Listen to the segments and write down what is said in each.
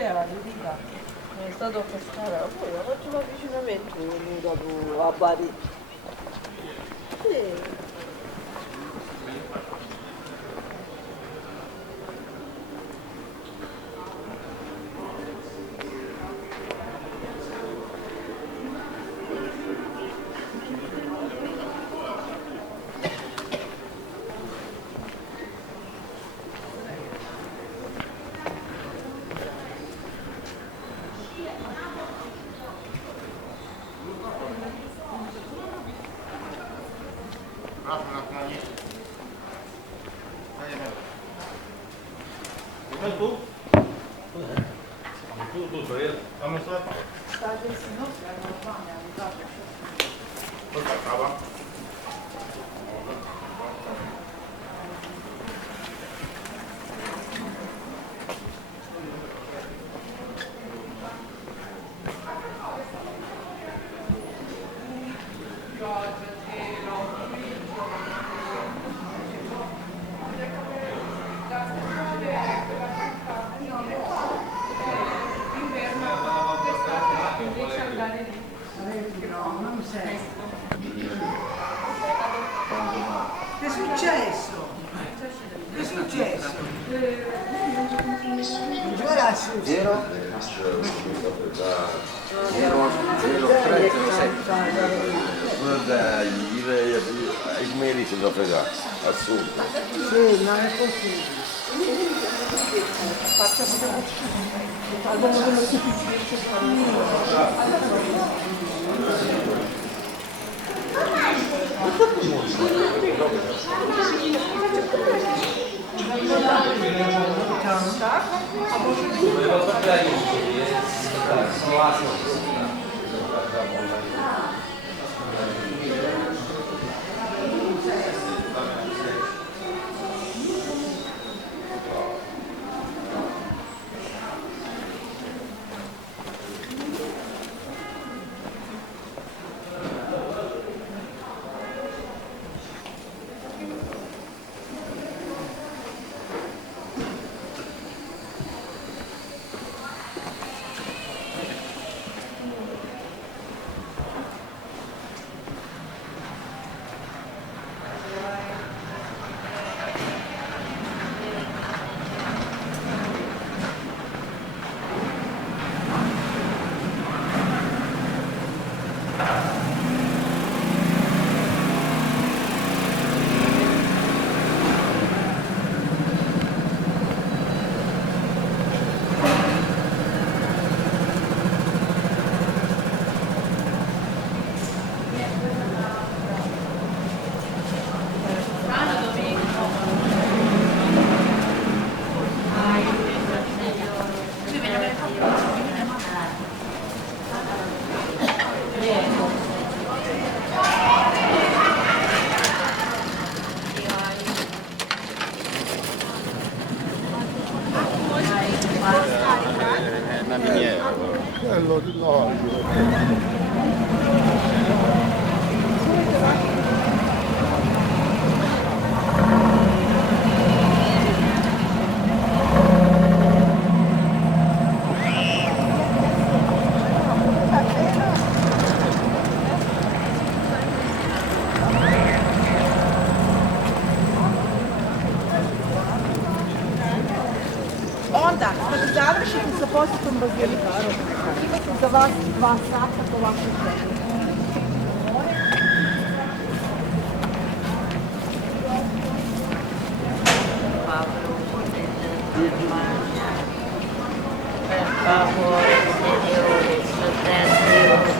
era l'unica. Non è stato a pescare, poi ho fatto un avvicinamento venuto a Bari. Sì. Che è successo? Che è successo? Giura su. 0 3 guarda il merito da fregare assurdo Sì, non è possibile. una miniera quello Onda, kad završite sa posjetom Bazilikaru, imate za vas 2 sata po vašem planu. Per favore, signori, studenti,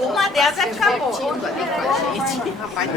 Uma delas acabou. Rapaz,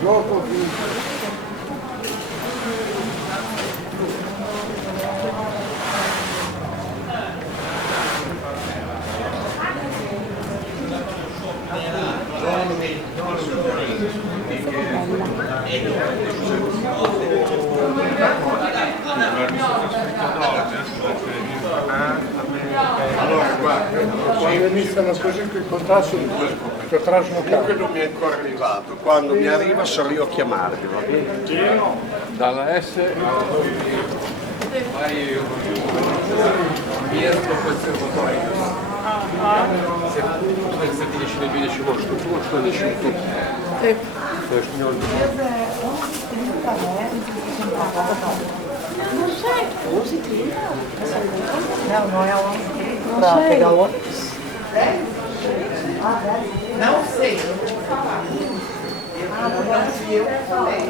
Gioco finito. Allora guarda, quando iniziano così il contrasto ti trasno Comunque non mi è ancora arrivato, quando mi arriva sarò io a chiamarvi, va bene? dalla S Se ti ne vidiš što ne šutu. Não sei, 11h30. Não, não é 11h30. Pra pegar o ônibus. Não sei, eu vou te falar. Eu falei.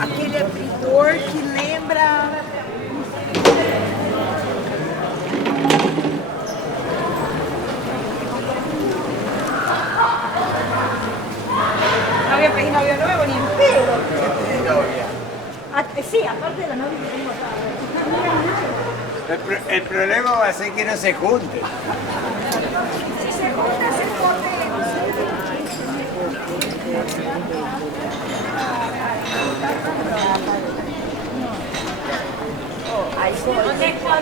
Aquele abridor que lembra. No había nuevo ni en pedo. Sí, aparte de la novia que tengo acá. El problema va a ser que no se junten. Si se junta, se pone. Ahí sí, ¿dónde está?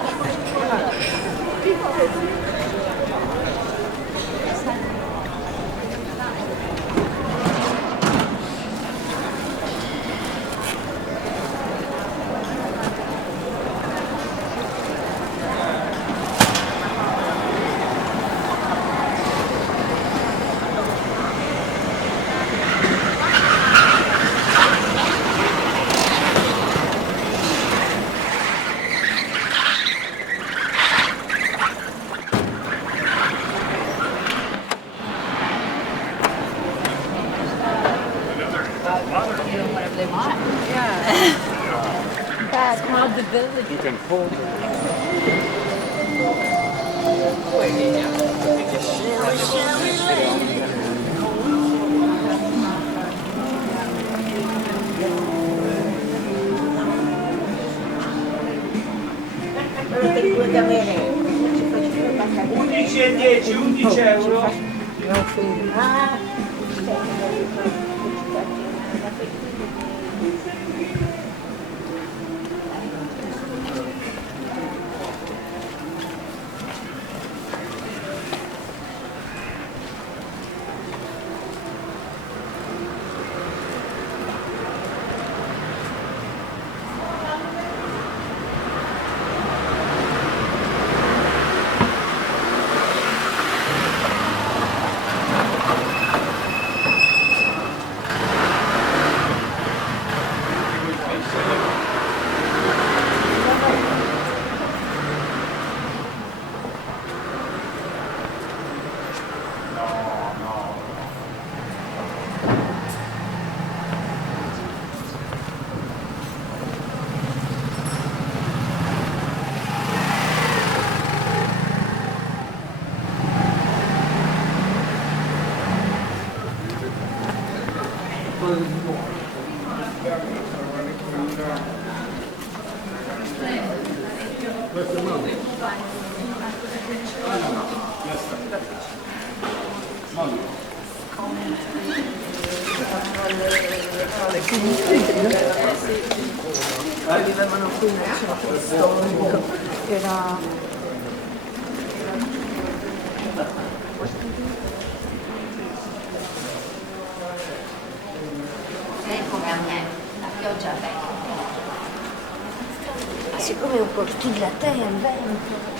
You can hold Quello che puoi avere, ci faccio passare. 11 e 10, 11 euro. Ah, vivevano qui nel centro storico, era come a me, la pioggia vecchia. siccome è un cortile a te è il vento.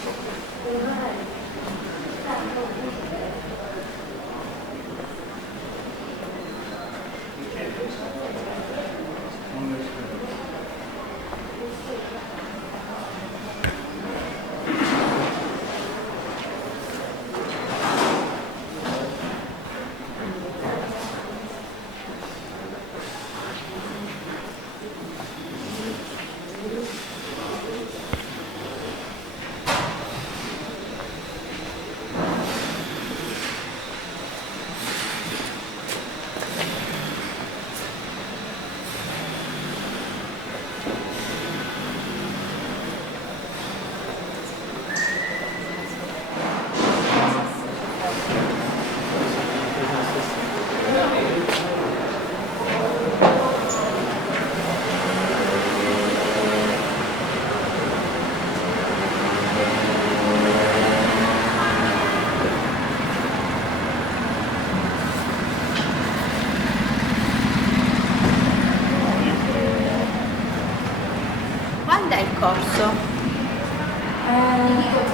Quando è il corso?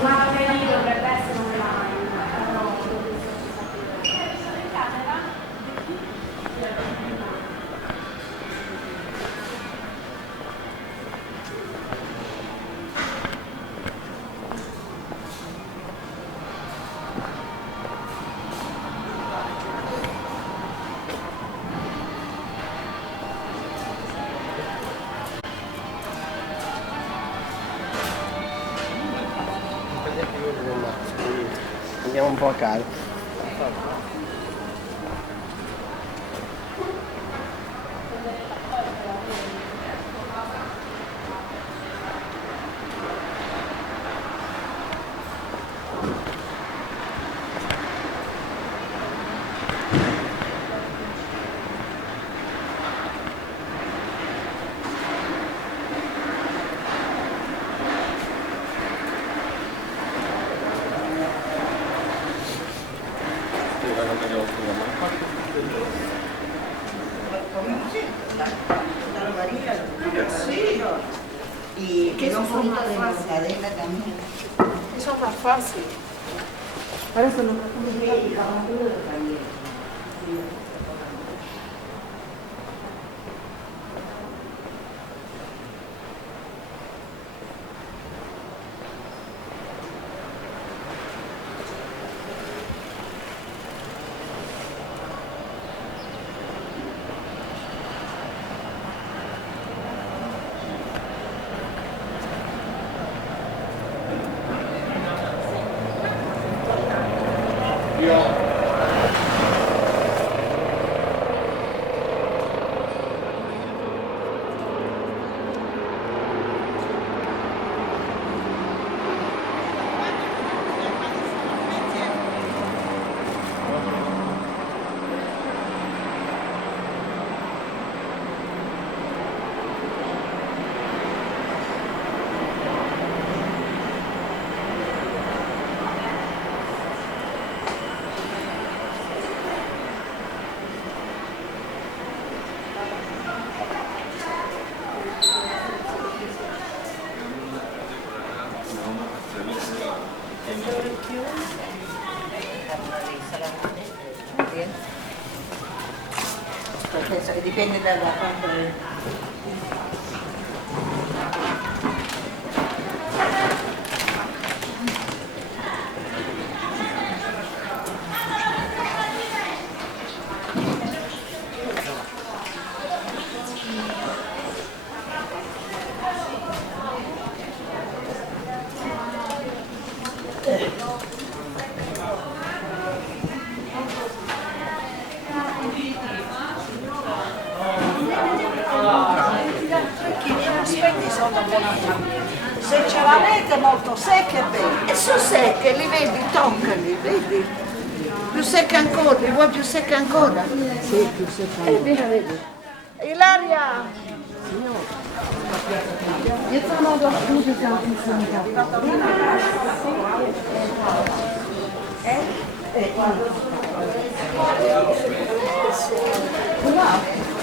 Martedì dovrebbe essere online, però Andiamo un po' a caso. ¿Y qué son formas de mortadela también? Eso es más fácil. Ahora eso no. Penso che dipende dalla parte. Aspetti sono buonamente. Se ce l'avete molto secche, bene. E sono secche, li vedi, toccali, vedi? Più secche ancora, li vuoi più secche ancora? Sì, più secche ancora. Vieni, vedi. Ilaria! Io sono da studio in Santa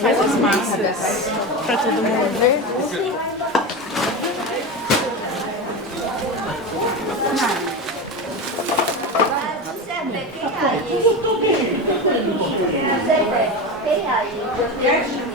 Faz as massas para todo mundo ver. Che hai?